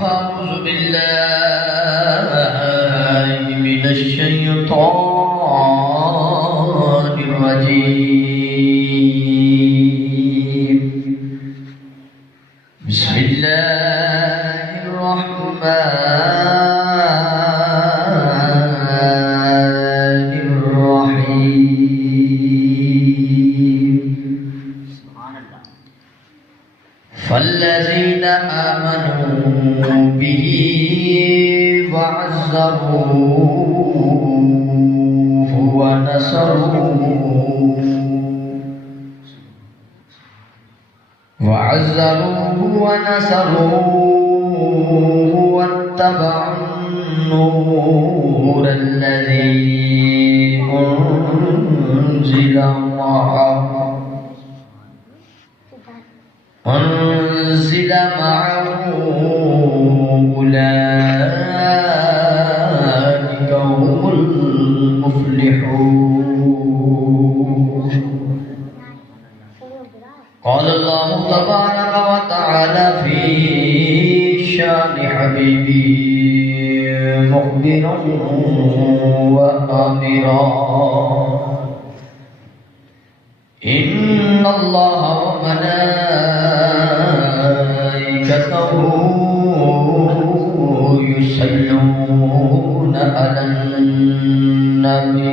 فأعوذ بالله من الشيطان الرجيم. بسم الله الرحمن الرحيم. فالذين آمنوا به وعزروه ونصروه واتبعوا النور الذي أنزل معه أولئك هم المفلحون. قال الله تبارك وتعالى في شان حبيبه مخبرا وآمرا: إن الله وملائكته يصلون على النبي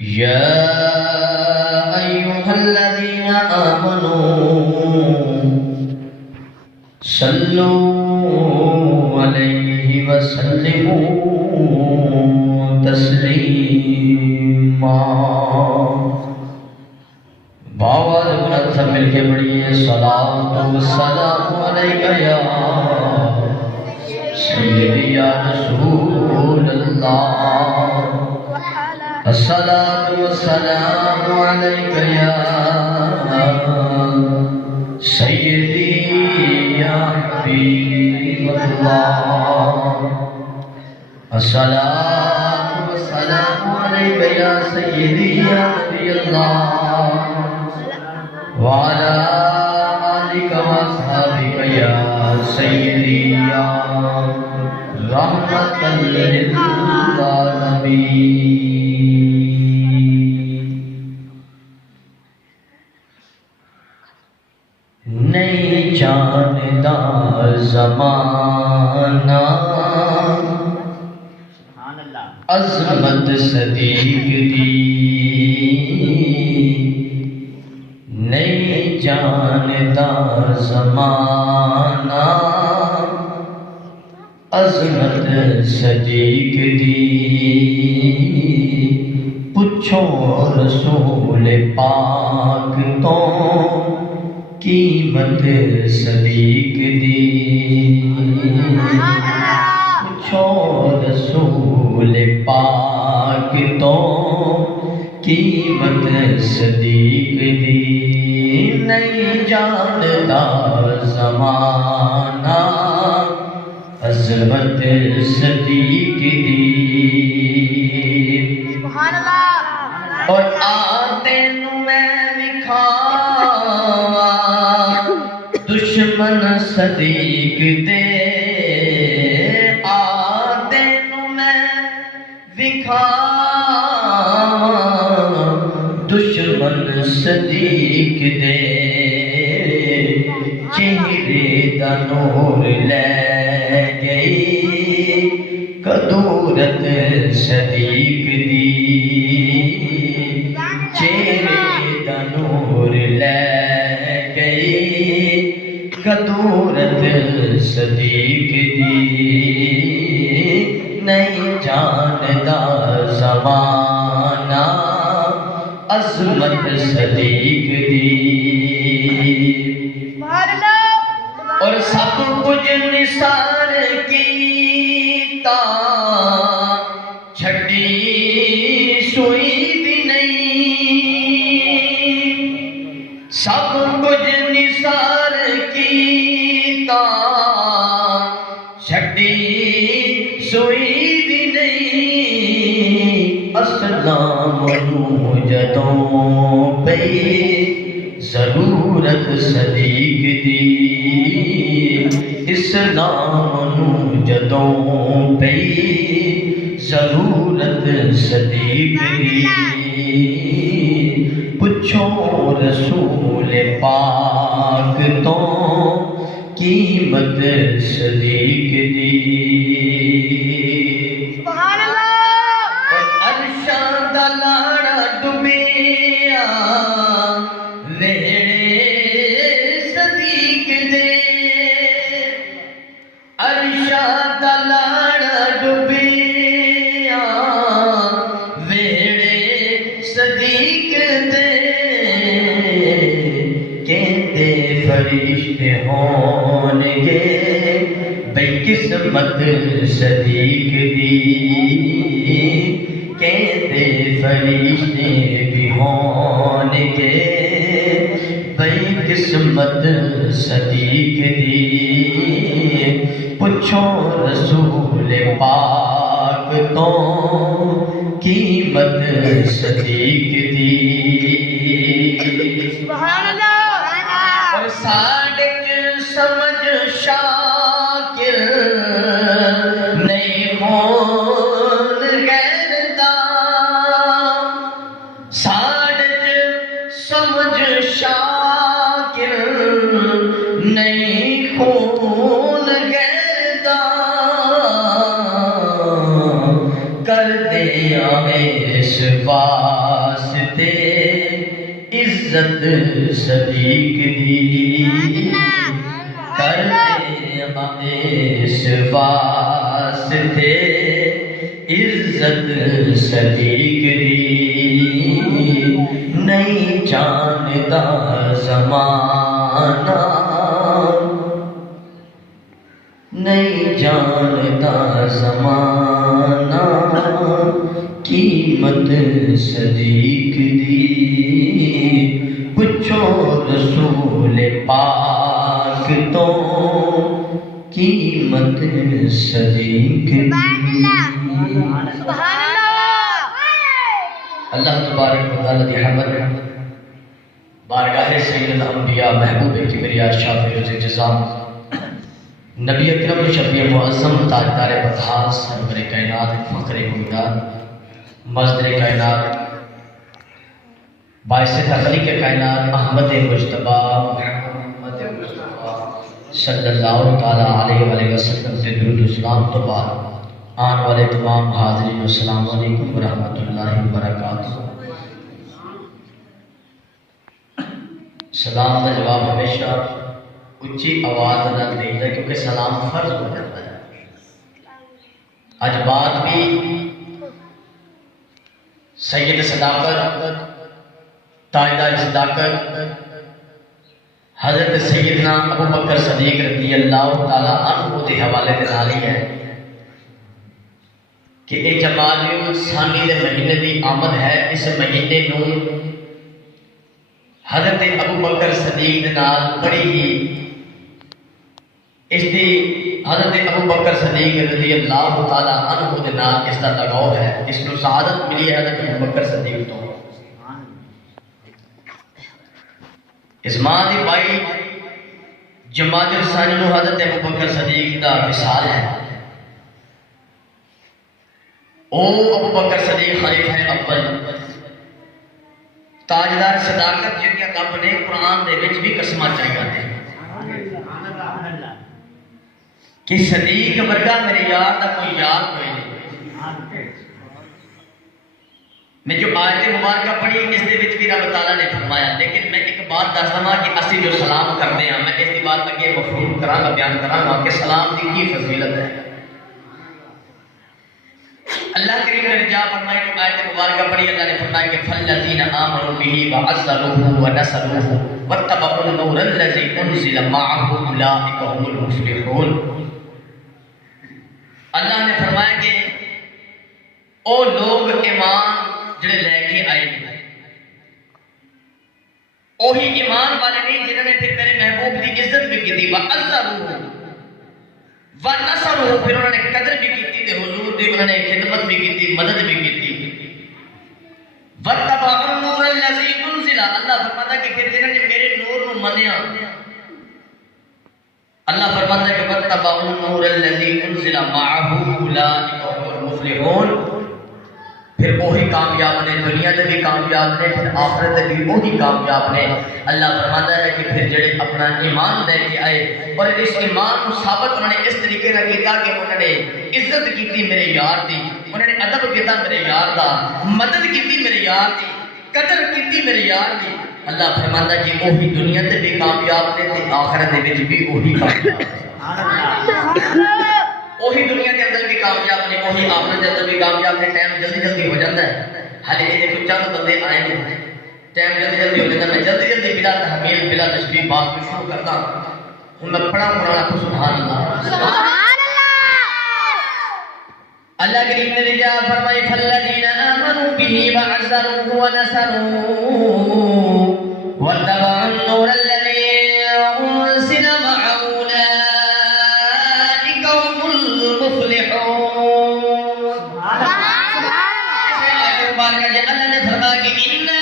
يا أيها الذين آمنوا صلوا عليه وسلموا تسلیما. باواز بلند سب مل کے پڑھیے: صلاۃ والسلام علیک یا سیدی یا رسول اللہ. الصلاۃ والسلام علیک یا سیدی یا حبیب اللہ. الصلاۃ والسلام علیک یا سیدی یا نبی اللہ وعلی آلک واصحابک یا سیدی یا رحمت للعالمین. نہیں جانتا زمانہ عظمت صدیق دی، نہیں جانتا زمانہ عظمت صدیق دی. پوچھو رسول پاک تو قیمت صدیق دی. پوچھو رسول پاک تو قیمت صدیق دی. نہیں جانتا زمانہ عظمت صدیق دی. سبحان اللہ. اور آتے نو میں دکھاوا دشمن صدیق دے. آتے نو میں دکھاوا دشمن صدیق دے. چہرے دا نور لے گئی قدورت صدیق دی. چہرے دا نور لے گئی قدورت صدیق دی. نہیں جانتا زمانہ عظمت صدیق دی. اور سب کچھ نثار کیتا چھٹی سوئی بھی نہیں. سب کچھ نثار کیتا چھٹی سوئی بھی نہیں. اسلام نو جدوں پئی ضرورت صدیق دی. اسلام نو جدوں پئی ضرورت صدیق دی پچھو رسول پاک تو قیمت صدیق دی سبحان اللہ عرشاں دا لاڑا ڈبیا ویڑے صدیق دے عرشاں دا لاڑا ڈبیا ویڑے صدیق دے کہندے فرشتے ہون گے بھئی قسمت صدیق دی کہندے فرشتے بھی ہون گے بھئی قسمت صدیق دی پچھو رسول پاک تو قیمت صدیق دی سبحان اللہ اور ساڑھ سمجھ شاکر نہیں خون غیر دا ساڑھ سمجھ شاکر نہیں خون غیر دا کر دیا اس واسطے عزت صدیق دی کر دیا اس واسطے عزت صدیق دی نہیں جاندا زمانہ نہیں جاندا زمانہ قیمت صدیق دی پچھو رسول پاک تو قیمت صدیق دی سبحان اللہ اللہ تبارک و تعالی دی حمد بارگاہ سید الانبیاء محبوب کبریا شافع روز جزا نبی اکرم شفیع معظم تاجدار بطحاس سرور کائنات فخر بغداد مصدر کائنات باعث تخلیق کائنات احمد مجتبی محمد مصطفیٰ صلی اللہ تعالی علیہ وآلہ وسلم سے درود و سلام تو بعد آن والے تمام حاضرین السلام علیکم ورحمۃ اللہ وبرکاتہ سلام کا جواب ہمیشہ اچھی آواز نہ دیتا ہے کیونکہ سلام فرض ہو جاتا ہے آج بات بھی سید صداقت تاجدار صداقت حضرت سیدنا ابو بکر صدیق رضی اللہ تعالیٰ عنہ کے حوالے کے نالی ہے کہ ایک جماعت ثانی دے مہینے دی آمد ہے اس مہینے نوں حضرت ابو بکر صدیق دے نال بڑی ہی اس دی حضرت ابو بکر صدیق رضی اللہ تعالیٰ عنہ دے نال اس دا لگاؤ ہے اس کو سعادت ملی ہے حضرت ابو بکر صدیق تو اس ماہ دی بائی جماعت ثانی نوں حضرت ابو بکر صدیق دا مثال ہے او ابو بکر صدیق خلیفہ اول تاجدار صداقت جنہیں رب نے قرآن دے وچ بھی قسمہ چاہیے تھے کہ صدیق ورگا میرے یار دا کوئی یار کوئی نہیں میں جو آیت مبارکہ پڑھی اس دے وچ بھی رب تعالیٰ نے فرمایا لیکن میں ایک بات دسدا ہاں کہ اسی جو سلام کرتے ہیں میں اس کی بات اگے مفہوم کراں گا بیان کراں گا کہ سلام دی کی فضیلت ہے اللہ کریم نے جا فرمایا کہ آیت مبارکہ پڑھی اللہ نے فرمایا کہ فالذین آمنوا به وعزروه ونصروه واتبعوا النور الذي انزل معه اولئک هم المفلحون اللہ نے فرمایا کہ او لوگ ایمان جڑے لے کے آئے اوہی ایمان والے نہیں جنہوں نے پھر میرے محبوب کی عزت بھی کی تھی وعزروه ونصروه پھر انہوں نے قدر بھی کی تھی حضور دی انہوں نے خدمت بھی کی تھی مدد بھی کی تھی واتبعوا النور الذي انزل اللہ فرماتا کہ پھر جنہوں نے میرے نور کو منیا اللہ فرماتا فرماتا ہے کہ وَاتَّبَعُوا النُّورَ الَّذِي أُنزِلَ مَعَهُ أُولَٰئِكَ هُمُ الْمُفْلِحُونَ. پھر وہی کامیاب نے، دنیا تے بھی کامیاب نے، پھر آخرت تے بھی وہی کامیاب نے. اللہ فرماتا ہے کہ پھر جڑے اپنا ایمان لے کے آئے اور اس ایمان کو ثابت انہوں نے اس طریقے نہ کیتا کہ انہوں نے عزت کیتی میرے یار دی، انہوں نے ادب کیتا میرے یار دا، مدد کیتی میرے یار دی، قدر کیتی میرے یار دی. اللہ فرماتا ہے کہ وہی دنیا تے بھی کامیاب نے تے آخرت دے وچ بھی وہی کامیاب نے. وہی دنیا کے اندر بھی کامیاب نے، وہی آخرت کے اندر بھی کامیاب نے. ٹائم جلدی جلدی ہو جاتا ہے، حالے یہ کچھ چند بندے آئے ہیں، ٹائم جلدی جلدی ہو جاتا ہے. میں جلدی جلدی بلا تحمیل بلا تشبیہ بات کو شروع کرتا ہوں. میں پڑھا قرآن کو سبحان اللہ. اللہ کریم نے کیا فرمائی فالذین آمنوا به وعزروه ونصروه واتبعوا النور الذي أنزل معه أولئك هم المفلحون. اللہ نے فرمایا کہ انا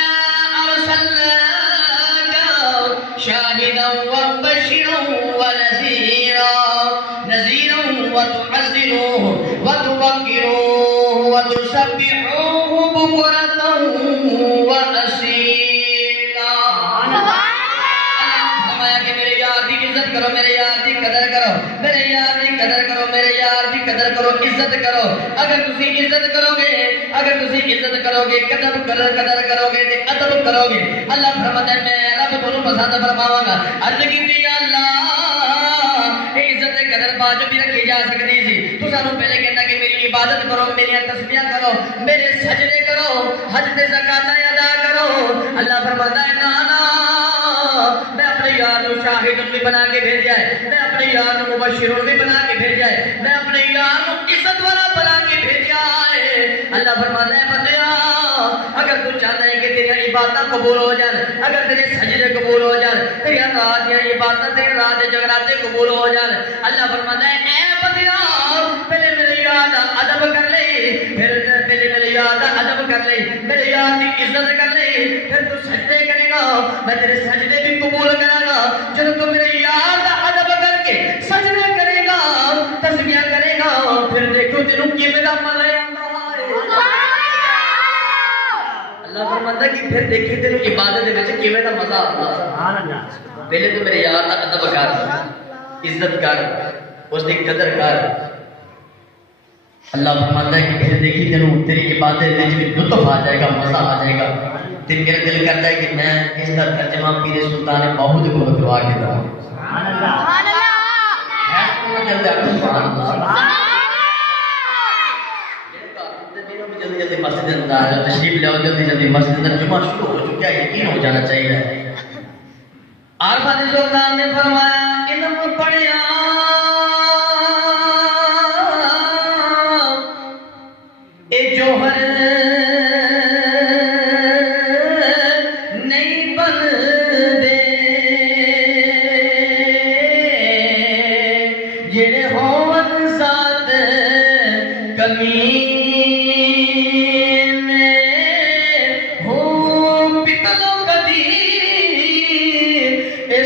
ارسلناک شاہدا ومبشرا ونذیرا وتعزروه وتوقروه وتسبحوه بكرة وأصيلا. فرمایا کہ میرے یار کی عزت کرو، میرے یار کی قدر کرو، میرے یار کی قدر کرو، میرے یار کی قدر کرو، عزت کرو. اگر تسی عزت کرو گے، اگر تسی عزت کرو گے، قدر کرو گے تے ادب کرو گے، اللہ فرماتا ہے میں رب تانوں پسند فرماواں گا. عرض کیتی یا اللہ عزت قدر بعد بھی رکھی جا سکتی سی، تو سانوں پہلے کہنا کہ میری عبادت کرو، میری تسبیح کرو، میرے سجدے کرو، حج تے زکات ادا کرو. اللہ فرماتا ہے نا نا میں اپنے یار کو شاہد بھی بنا کے بھیجا ہے، میں اپنے یار کو مبشر بھی بنا کے بھیجا ہے، میں اپنے یار کو عزت والا بنا کے بھیجا ہے. اللہ فرماتا ہے بندیا اگر تو چاہتا ہے کہ تیری عبادت قبول ہو جائے، اگر تیرے سجدے قبول ہو جائے، تیری رات یا عبادت تیری رات جگراتے قبول ہو جائے، اللہ فرماتا ہے اے بندیا پہلے میرے یاد ادب کر لے، پھر پہلے میرے یاد ادب کر لے، میرے یاد کی عزت کر لے، پھر تو سجدے کرے گا، میں تیرے سجدے بھی قبول کروں گا. جب تو میرے یاد ادب کر کے سجدے کرے گا، تسبیح کرے گا، پھر دیکھو تینوں کیویں دا مزہ آندا ہے. اللہ فرماتا ہے کہ پھر دیکھی تینوں عبادت دے وچ کیویں دا مزہ آندا ہے. پہلے تو میرے یار دا ادب کر، عزت کر، اس کی قدر کر. اللہ فرماتا ہے کہ پھر دیکھی تینوں تیری عبادت دے وچ لطف آ جائے گا، مزہ آ جائے گا. پھر میرا دل کرتا ہے کہ میں اس کا ترجمہ پیر سلطان باہود کو کروا کے دوں. سبحان اللہ. جلدی جلدی مسجد اندر آ جاؤ، تشریف لے آؤ، جلدی جلدی مسجد اندر. جمعہ شروع ہو چکا ہے، یقین ہو جانا چاہیے. عارفہ سلطان نے فرمایا علم پڑھیا اے جوہر نہیں بن دے، جڑے ہون ذات کمی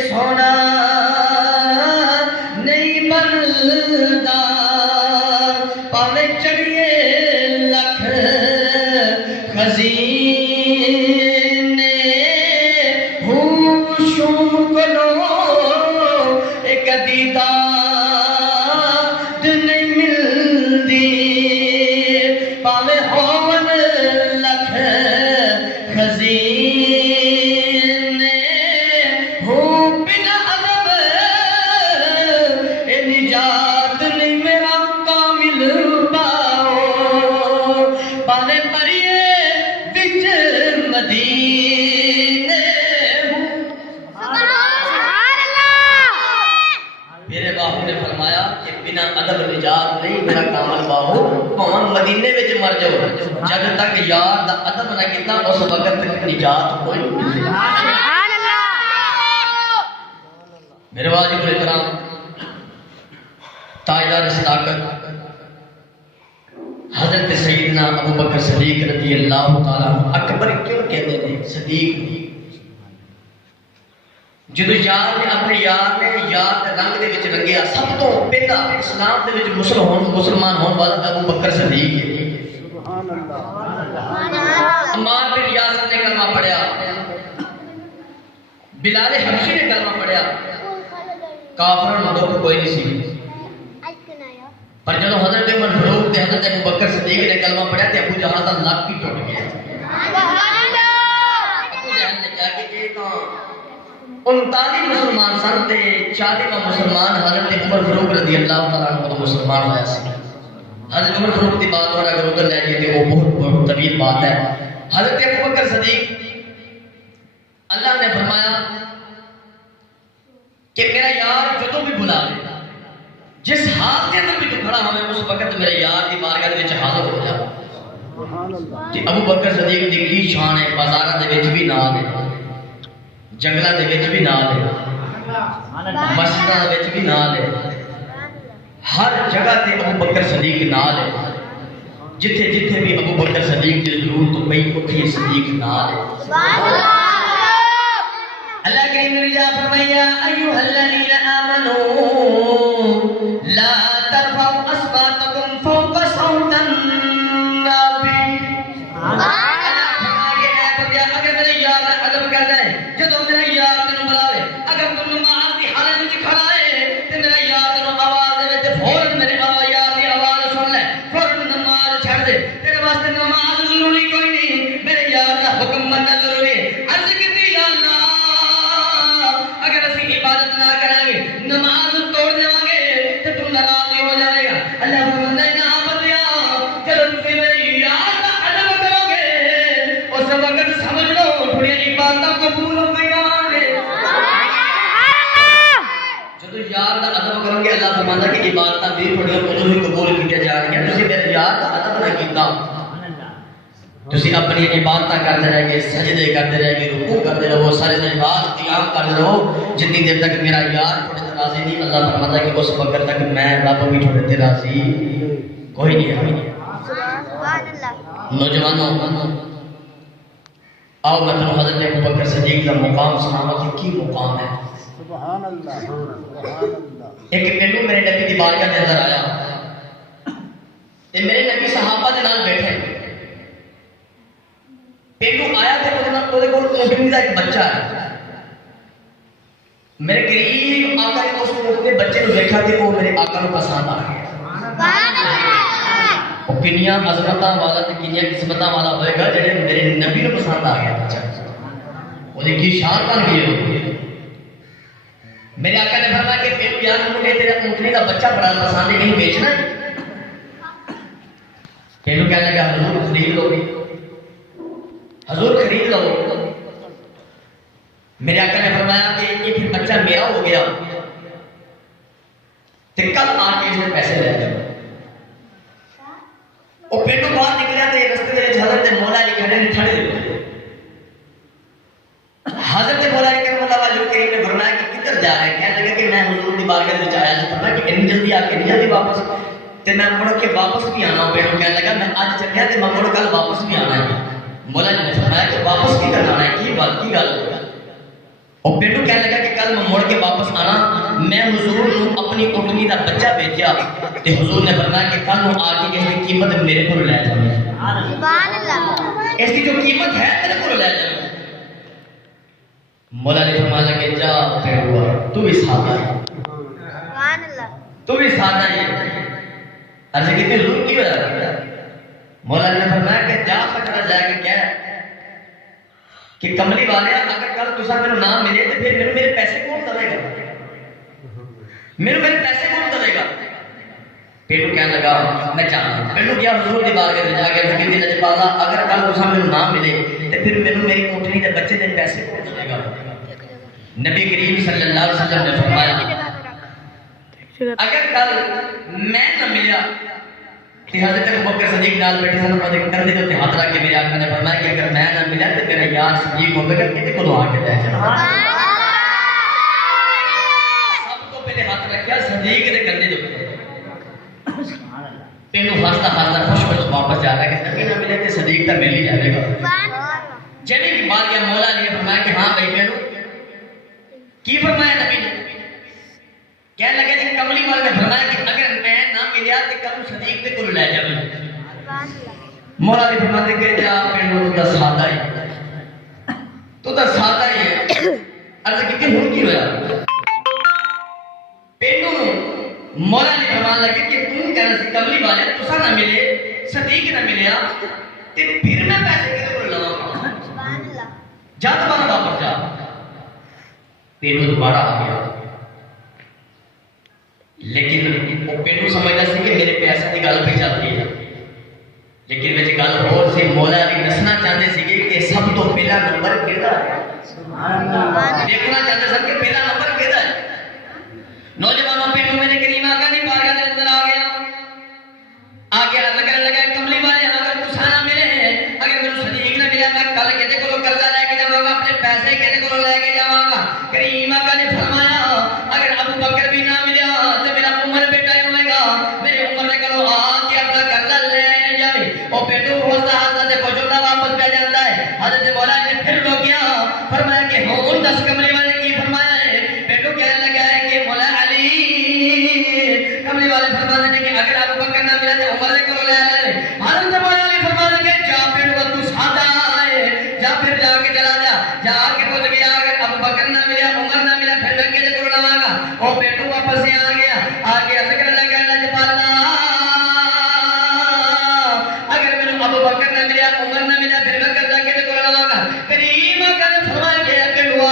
سونا نہیں بندا، پاوے چڑھیے لکھ خزینے، شوم کلو ایک دیدار نہیں ملدی، پاوے ہون لکھ خزینے، نجات نہیں میرا کامل باؤ، پانے مریے بچ مدینے. میرے باہو نے فرمایا کہ بنا ادب نجات نہیں میرا کامل باہو، پاؤں مدینے وچ مر جاؤ، جب تک یار دا ادب نہ کیتا اس وقت تک نجات کوئی نہیں. میرے واجب الاحترام تاجدار صداقت حضرت سیدنا ابو بکر صدیق رضی اللہ تعالیٰ عنہ اکبر کیوں کہتے ہیں؟ صدیق جدو یار نے اپنے یار نے یار دے رنگ دے وچ رنگیا سب تو پہلا اسلام دے وچ مسلمان ہون والا ابو بکر صدیق ہے سبحان اللہ عمار بن یاسر نے کلمہ پڑھیا بلال حبشی نے کلمہ پڑھیا کافروں نے دکھ کوئی نہیں سی پر جدو حضرت عمر فاروق تے حضرت ابو بکر صدیق نے کلمہ پڑھیا تے ابو جہل دا لک ہی ٹوٹ گیا ابو جہل نے کہا کہ یہ کون 39 مسلمان سن تے 40واں مسلمان حضرت عمر فاروق رضی اللہ تعالیٰ عنہ مسلمان ہویا سی حضرت عمر فاروق دی بات اور اگر ادھر لے جائے تے وہ بہت طویل بات ہے حضرت ابو بکر صدیق اللہ نے فرمایا کہ میرا یار جدو بھی بلا لے جس حال کے اندر بھی تو کھڑا ہمیں اس وقت میرے یار دی بارگاہ وچ حاضر ہو جا کہ ابو بکر صدیق دی کی شان ہے بازاراں دے وچ بھی نام ہے جنگلاں دے وچ بھی نام ہے مسجداں دے وچ بھی نام ہے ہر جگہ تے ابو بکر صدیق نام ہے جتھے جتھے بھی ابو بکر صدیق دی ضرورت پئی اوتھے صدیق نام ہے سبحان اللہ اللہ کریم نے فرمایا ایھا الذین آمنوا لا ترفعوا اصواتکم فوق صوت النبی اگر میرے یار نے ادب کر دے جدو میرا یار تینوں بلاوے اگر تم نماز دی حالت وچ کھڑا ہے تے میرا یار تینوں آواز دے تے فوراً میرے یار دی آواز سن لے فوراً نماز چھڑ دے تیرے واسطے نماز ضروری کوئی نہیں میرے یار دا حکم مننا ضروری ہے عرض کیتی یا اللہ اگر اسی عبادت نہ کریں گے نماز توڑ دیں گے تو تم ناراض ہو جائے گا اللہ فرماتا ہے نہ بندیا چلو تم میرے یار کا ادب کرو گے اس وقت سمجھ لو تھوڑی عبادت قبول ہو گئی جب یار کا ادب کرو گے اللہ فرماتا ہے کہ عبادت بھی تھوڑی قبول کی جا رہی ہیں تسی میرے یار کا ادب نہ کیتا تسی اپنی عبادت کرتے رہے گے سجدے کرتے رہے گے رکوع کرتے رہو سارے سجدات قیام کرتے رہو جتنی دیر تک میرا یار تھوڑے سے راضی نہیں اللہ فرماتا ہے کہ اس وقت تک میں رب بھی تھوڑے سے راضی کوئی نہیں ہے نوجوانوں آؤ میں تمہیں حضرت ابو بکر صدیق کا مقام سناوا کہ کی مقام ہے سبحان اللہ ایک پہلو میرے نبی دی بارگاہ میں نظر آیا تے میرے نبی صحابہ دے نال بیٹھے پہلو آیا تے اودے کول اونٹنی دا ایک بچہ ہے میرے قریب آقا نے اس اونٹنے بچے نو دیکھا تے وہ میرے آقا نو پسند آ گیا سبحان اللہ وہ کنیاں عظمتاں والا تے کنیاں قسمتاں والا ہوئے گا جڑے میرے نبی نو پسند آ گیا بچہ اودی کی شان بن گئی میرے آقا نے فرمایا کہ پہلو یار مجھے تیرا اونٹنی دا بچہ بڑا پسند ہے کہیں بیچنا ہے پہلو کہنے لگا حضور خرید لو گے حضور خرید لو میرے آقا نے فرمایا کہ یہ پھر بچہ میرا ہو گیا تو کل آ کے اس نے پیسے لے جاؤ وہ پینڈو باہر نکلیا تو رستے دے حضرت مولا علی کھڑے نے کھڑے دے حضرت مولا علی کریم نے فرمایا کہ کدھر جا رہے ہیں کہنے لگا کہ میں حضور دی بارگاہ وچ آیا سی فرمایا کہ اتنی جلدی آ کے نہیں جاتی واپس تے میں مڑ کے واپس بھی آنا پینڈو کہنے لگا میں اج چلیا تے میں مڑ کل واپس بھی آنا ہے مولا نے فرمایا کہ واپس کی کرنا ہے کی بات کی گل اور پینڈو کہنے لگا کہ کل میں مڑ کے واپس آنا میں حضور نو اپنی اونٹنی دا بچہ بھیجا تے حضور نے فرمایا کہ کل نو آ کے اس کی قیمت میرے کو لے جاؤ سبحان اللہ اس کی جو قیمت ہے میرے کو لے جاؤ مولا نے فرمایا کہ جا پینڈو تو بھی سادہ ہے سبحان اللہ تو بھی سادہ ہے عرض کتنی ضرور کی ہوا مولا نے فرمایا کہ جا سکتا جائے کہ کیا کہ کملی والے اگر کل تسا میرے نام ملے تو پھر میرے پیسے کون دے گا میرے پیسے کون دے گا پینڈو کہنے لگا میں چاہتا پینڈو کیا حضور دی بارگاہ میں جا کے عرض کی لجپالا اگر کل تسا میرے نام ملے تو پھر میری اونٹنی دے بچے دے پیسے کون دے گا نبی کریم صلی اللہ علیہ وسلم نے فرمایا اگر کل میں نہ ملیا کہ حضرت ابو بکر صدیق نال بیٹھے سن اور کندھے تے تے ہاتھ رکھ کے میرے آقا نے فرمایا کہ اگر میں نہ ملا تے میرا یار صدیق ہوے گا کتے کو آ کے لے جائے سب کو پہلے ہاتھ رکھیا صدیق دے کندھے تے سبحان اللہ پینو ہاستا خوش خوش واپس جا رہا ہے کہ نبی نہ ملے تے صدیق تے مل ہی جائے گا سبحان اللہ جب کہ بات یہ مولا نے فرمایا کہ ہاں بھائی پینو کی فرمایا نبی نے؟ کہنے لگا جی کملی والے نے فرمایا کہ اگر میں نہ ملیا تو کل صدیق کے کو لے جاؤں. مولا علی فرماتے کہ جا پینڈو تو دس سادہ ہی تو دس سادہ ہی ہے. عرض کی ہوں کی ہویا پینڈو مولا علی فرمان لگے کہ تم کہنا سی کملی والے تسا نہ ملے صدیق نہ ملیا تے پھر میں پیسے کدے کو لواں جا دوبارہ واپس جا. پینڈو دوبارہ آ گیا لیکن وہ پینڈو سمجھتا سی کہ میرے پیسے کی گل پہ چلتی ہے لیکن وچ گل اور سی. مولا علی دسنا چاہتے سی کہ سب تو پہلا نمبر کہدا ہے دیکھنا چاہتے سن کہ پہلا نمبر کہدا ہے. نوجوانوں پینڈو میرے کریم آقا دی بارگاہ دے اندر آ گیا عرض کرنے لگا کملی والے اگر تساں نہ ملے اگر مینوں صدیق نہ ملیا میں کل کدے کولوں قرضہ لے کے جاواں گا اپنے پیسے کدے کولوں لے کے جاواں گا. کریم آقا نے فرمایا اگر ابو بکر بھی نہ ملیا تو میرا عمر بیٹا ہی ہوئے گا میرے عمر نے کولوں آ کے اپنا قرضہ لے جاوے. او پینڈو ہستا ہستا تے خوشولا واپس پہ جاندا ہے. حضرت مولا نے پھر روکیا فرمایا کہ ہوں دس کملی والے کی فرمایا ہے. پینڈو کہنے لگا ہے کہ مولا علی کملی والے فرماتے ہیں کہ اگر ابو بکر نہ ملے تو عمر کو لے لے. حضرت مولا علی فرماتے ہیں کہ جا پینڈو تو سادہ ہے جا پھر جا کے چلا جا کے پہنچ گیا اگر ابو بکر نہ ملیا عمر نہ ملا پھر ڈنگے سے کو لواں گا. او پینڈو واپس سے آ گیا ذکر لگا لجپالا اگر میرے ابو بکر نہ ملیا عمر نہ ملا پھر میں قرضہ کے کو لواں گا. کریم آقا نے فرمایا کہ پینڈو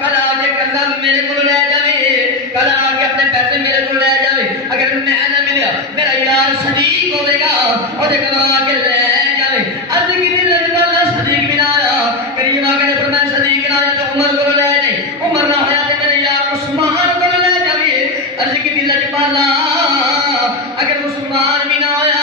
کل آ کے قرضہ میرے کو لے جاوے کل آ کے اپنے پیسے میرے کو لے جاوے. اگر میں نہ ملیا میرا یار صدیق ہوے گا او دے کل آ کے لے جاوے. عرض کی تھی اللہ صدیق بھی نہ آیا. کریم آقا نے فرمایا صدیق نہ آیا تو عمر کو لے جائے عمر نہ ہویا تو میرے یار عثمان کو لے جاوے. عرض کی تھی لجپالا اگر عثمان بھی نہ آیا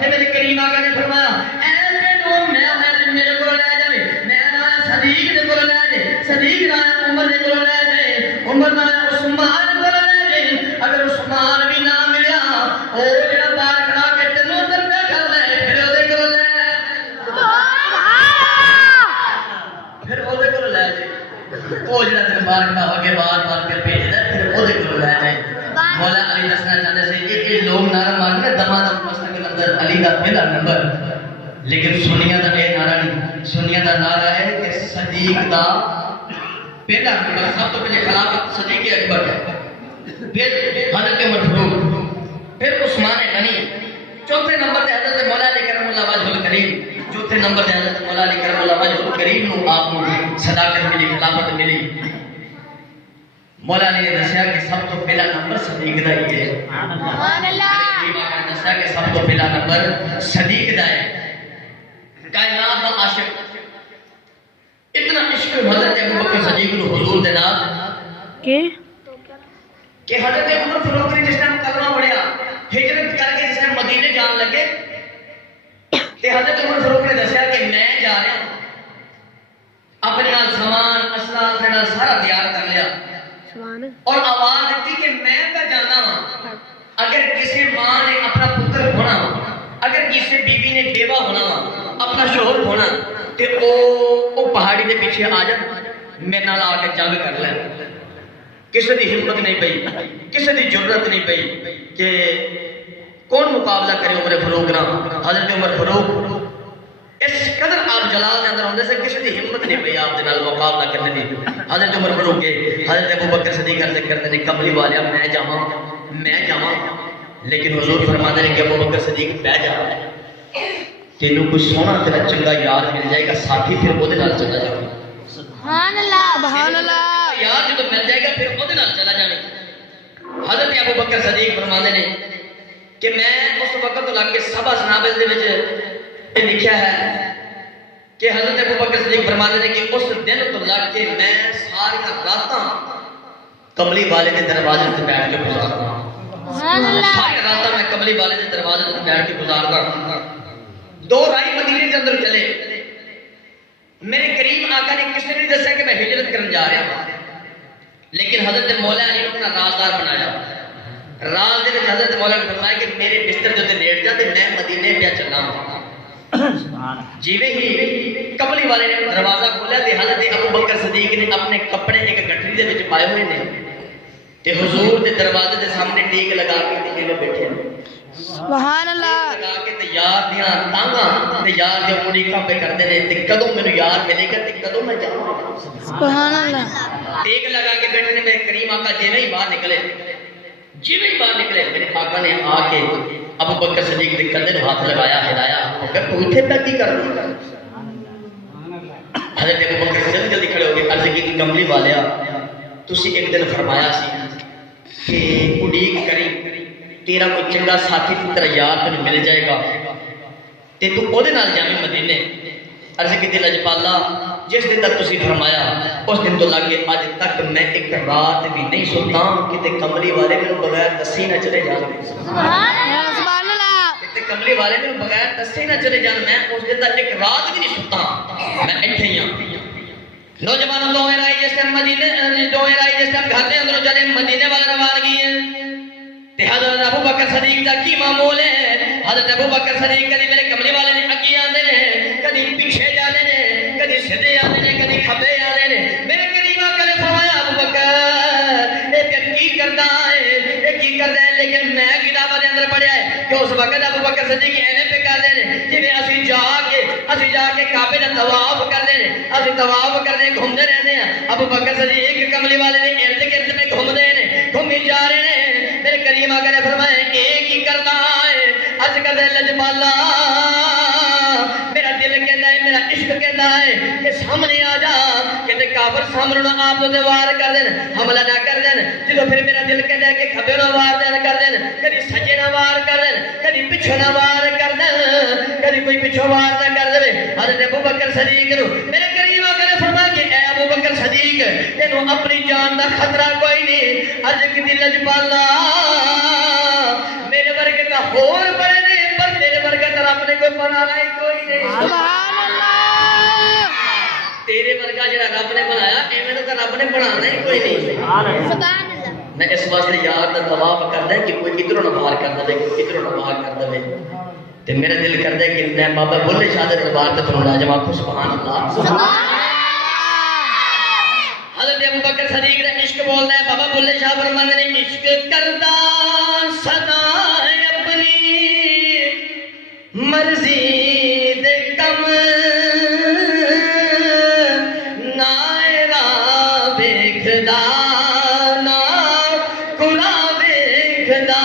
تو میرے کریم آقا نے فرمایا اے پینڈو میں آیا میرے کو لے جاوے میں آیا صدیق دے کو لے جائے صدیق نہ آیا عمر دے کو لے جائے عمر نہ آیا عثمان کو لے جائے. اگر عثمان بھی نہ ملیا او جڑا بار کھڑا کے تینوں اندر پہ کر لے پھر او دے کو لے پھر او دے کو لے جائے. او جڑا تین بار کھڑا ہو کے بار کے بھیجدا پھر او دے کو لے جائے. مولا علی دسنا چاہتے سے کہ لوگ نعرہ مارتے دمادم مستقل اندر علی کا پہلا نمبر لیکن سنیاں دا اے نعرہ نہیں. سنیاں دا نعرہ ہے کہ صدیق دا پہلا نمبر سب تو پہلے خلافت صدیق اکبر ہے پھر حضرت عمر فاروق پھر عثمان غنی چوتھے نمبر تے حضرت مولا علی کرم اللہ وجہ الکریم چوتھے نمبر تے حضرت مولا علی کرم اللہ وجہ الکریم نو آپ کو صداقت ملی خلافت ملی. مولا علی نے دسیا کہ سب تو پہلا نمبر صدیق دا ہی ہے. سبحان اللہ. دسیا کہ سب تو پہلا نمبر صدیق دا ہے. کائنات دا عاشق اتنا عشق حضرت ابو بکر صدیق نو حضور دے نال کہ حضرت عمر فاروق نے جس ٹائم کلمہ پڑھیا ہجرت کر کے جس ٹائم مدینے جان لگے تے حضرت عمر فاروق نے دسیا کہ میں جا رہا ہوں اپنے نال سامان اسلحہ اپنے نال سارا تیار کر لیا اور آواز دیتی کہ میں کا جانا ہوں. اگر کسی ماں نے اپنا پتر ہونا اگر کسی بیوی نے بیوہ ہونا اپنا شوہر ہونا تے او پہاڑی دے پیچھے آ جا میں نال آ کے جنگ کر لے. کسی دی ہمت نہیں پئی کسی دی جرت نہیں پئی کہ کون مقابلہ کرے عمر فاروق نال. حضرت عمر فاروق اس قدر آپ جلال دے اندر ہوندے سے کسی دی ہمت نہیں پئی آپ دے نال مقابلہ کرنے دی. حضرت عمر فاروق کے حضرت ابو بکر صدیق عرض کرتے ہیں کملی والے میں جاواں لیکن حضور فرماتے ہیں کہ ابو بکر صدیق بہ جا تینوں کوئی سونا تیرا چنگا یار مل جائے گا ساتھی پھر وہ دے نال چلا جاویں. سبحان اللہ سبحان اللہ. یار جو مل جائے گا پھر وہ دے نال چلا جاویں. حضرت ابو بکر صدیق فرماتے ہیں کہ میں اس وقت تو لگ کے سبا سنابل دے وچ لکھیا ہے کہ حضرت ابو بکر صدیق فرماتے ہیں کہ اس دن تو لگ کے میں ساری راتاں کملی والے کے دروازے تے بیٹھ کے گزارتا ساری راتاں میں کملی والے کے دروازے تے بیٹھ کے گزارتا. دو رائی مدینے کے اندر چلے میرے کریم آقا نے کسی نے دسیا کہ میں ہجرت کرنے جا رہا ہوں لیکن حضرت مولا علی نے اپنا رازدار بنایا. راز دے وچ حضرت مولا نے فرمایا کہ میرے بستر دے تے لیٹ جا تے میں مدینے پہ چلنا ہوں. جیوے ہی کملی والے نے دروازہ کھولا تے حضرت ابو بکر صدیق نے اپنے کپڑے ایک گٹھری دے وچ پائے ہوئے نے تے حضور دے دروازے دے سامنے ٹیک لگا کے تے بیٹھے ہیں سبحان اللہ لگا کے تے یار دیاں تانگاں تے یار دی مڑیکاں پہ کردے نے تے کدوں مینوں یار ملے گا تے کدوں میں جاواں سبحان اللہ ٹیک لگا کے بیٹھے نے میرے کریم آقا جیویں ہی باہر نکلے میرے آقا نے آ کے ابو بکر صدیق کے کندھے نوں ہاتھ لگایا ہلایا بکر تو اتنے تک کی کر رہا حضرت ابو بکر جلدی جلدی کھڑے ہو گئے عرض کی کملی والیا تسی ایک دن فرمایا سی کہ اڈیق کری تیرا کوئی چنگا ساتھی تیرا یار تینوں مل جائے گا تے تو اودے نال جاویں مدینے عرض کی لجپالا جس دن تک تسی فرمایا اس دن تو لگے اج تک میں ایک رات بھی نہیں سوتا کہ کملی والے میرے بغیر دسی نہ چلے جان سبحان اللہ کہ کملی والے میرے بغیر دسی نہ چلے جان میں اس دن تک ایک رات بھی نہیں سوتا میں ایتھے ہی ہاں نوجوانوں دوویں رائی جس ٹائم مدینے دوویں رائی جس ٹائم گھر دے اندروں چلے مدینے والا روانگی ہے تے حضرت ابو بکر صدیق دا کی معمول ہے حضرت ابو بکر صدیق کدی میرے کملی والے نے اگے آندے نے کدی پیچھے جاندے نے کدی سیدھے آندے نے کدی کھبے آندے نے میرے کریم آقا نے فرمایا ابو بکر اے کی کردا ہے اے کی کردا ہے لیکن میں کتاباں دے اندر پڑھیا ہے کہ اس وقت ابو بکر صدیق ایویں پہ کردے نے جویں اسی جا کے کعبے دا طواف کردے نے اسی طواف کردے گھومدے رہندے ہیں ابو بکر صدیق کملی والے نے ارد گرد میں گھومدے نے گھومی جا رہے نے میرے کریم آقا نے فرمایا ایک ہی کرتا ہے عرض کردے لجپالا میرا دل کہندا ہے میرا عشق کہندا ہے کہ سامنے آ جا کہ کافر سامنے نہ آپ تو وار کر دین حملہ نہ کر دین جدو پھر میرا دل کہندا ہے کہ کھبے نہ وار کر دین کبھی سجے نہ وار کر دین کبھی پیچھے نہ وار کر دین کبھی کوئی پیچھے وار نہ کر دے حضرت ابو بکر صدیق نو میرے کریم آقا نے فرمایا کہ اے ابو بکر صدیق تینوں اپنی جان دا خطرہ کوئی نہیں عرض کی لجپالا میرے ورگے کا ہور بڑے نے پر تیرے ورگا تو رب نے کوئی بنانا ہی کوئی نہیں سبحان اللہ تیرے ورگا جڑا رب نے بنایا ایویں تو رب نے بنانا ہی کوئی نہیں سبحان اللہ میں اس واسطے یار دا طواف کردا ہے کہ کوئی ادھروں نہ باہر کر دے کوئی ادھروں نہ باہر کر دے تے میرا دل کردا ہے کہ میں بابا بلے شاہ دے دربار تے تھوڑا جا آکھو سبحان اللہ حضرت ابو بکر صدیق نے عشق بولدا ہے بابا بلے شاہ فرماندے نے عشق کردا سدا ہے اپنی مرضی دے کم نائرا ویکھدا نا کلا ویکھدا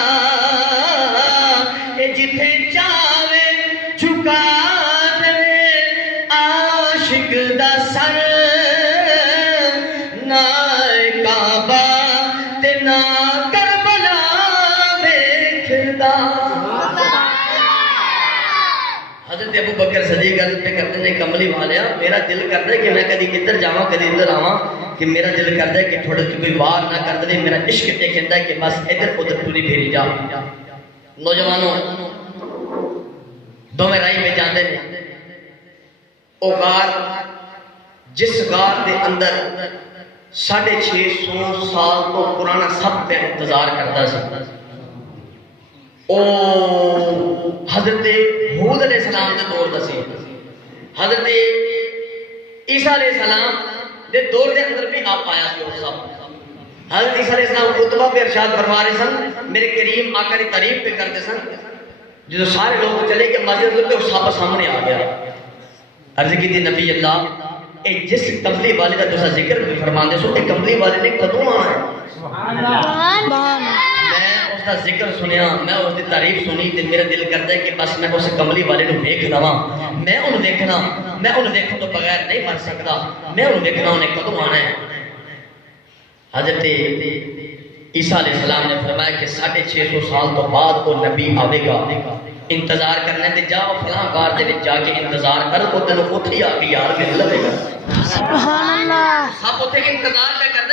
اے جتھے چاہے جھکا دے عاشق دا سر نہ کعبہ تے نہ کربلا ویکھدا حضرت ابو بکر صدیق عرض پہ کرتے ہیں کملی والیا میرا دل کرتا ہے کہ میں کدی ادھر جاواں کدی ادھر آواں کہ میرا دل کرتا ہے کہ تھوڑے کوئی وار نہ کر دے میرا عشق تے کہندا ہے کہ بس ادھر ادھر ٹری پھیری جا نوجوانوں دوویں رائی میں جاندے نے او غار جس غار دے اندر 650 سال تو پرانا سب پہ انتظار کرتا سی او حضرت ہود علیہ السلام دے دور دا سی حضرت عیسیٰ علیہ السلام دے دور دے اندر بھی آپ آیا سی وہ سب حضرت عیسیٰ علیہ السلام خطبہ پہ ارشاد فرما رہے سن میرے کریم آقا کی تعریف پہ کرتے سن جو سارے لوگ چلے کہ مسجد پہ وہ سب سامنے آ گیا عرض کی تھی نبی اللہ اے جس کملی والے کا دوسرا ذکر بھی فرماندے سو اے کملی والے نے کدوں آنا ہے میں اس کا ذکر سنیا میں اس کی تعریف سنی تے میرا دل کرتا ہے کہ بس میں اس کملی والے نو دیکھ لواں میں انہوں دیکھنا میں انہوں دیکھوں تو بغیر نہیں مر سکتا میں انہوں دیکھنا انہیں کدوں آنا ہے حضرت عیسیٰ علیہ السلام نے فرمایا کہ 650 سال تو بعد وہ نبی آوے گا انتظار کرنے تے جاؤ فلاں غار دے وچ جا کے انتظار کر او تینوں اوتھے آ کے یار مل لے گا سبحان اللہ سب اوتھے انتظار پہ کرتے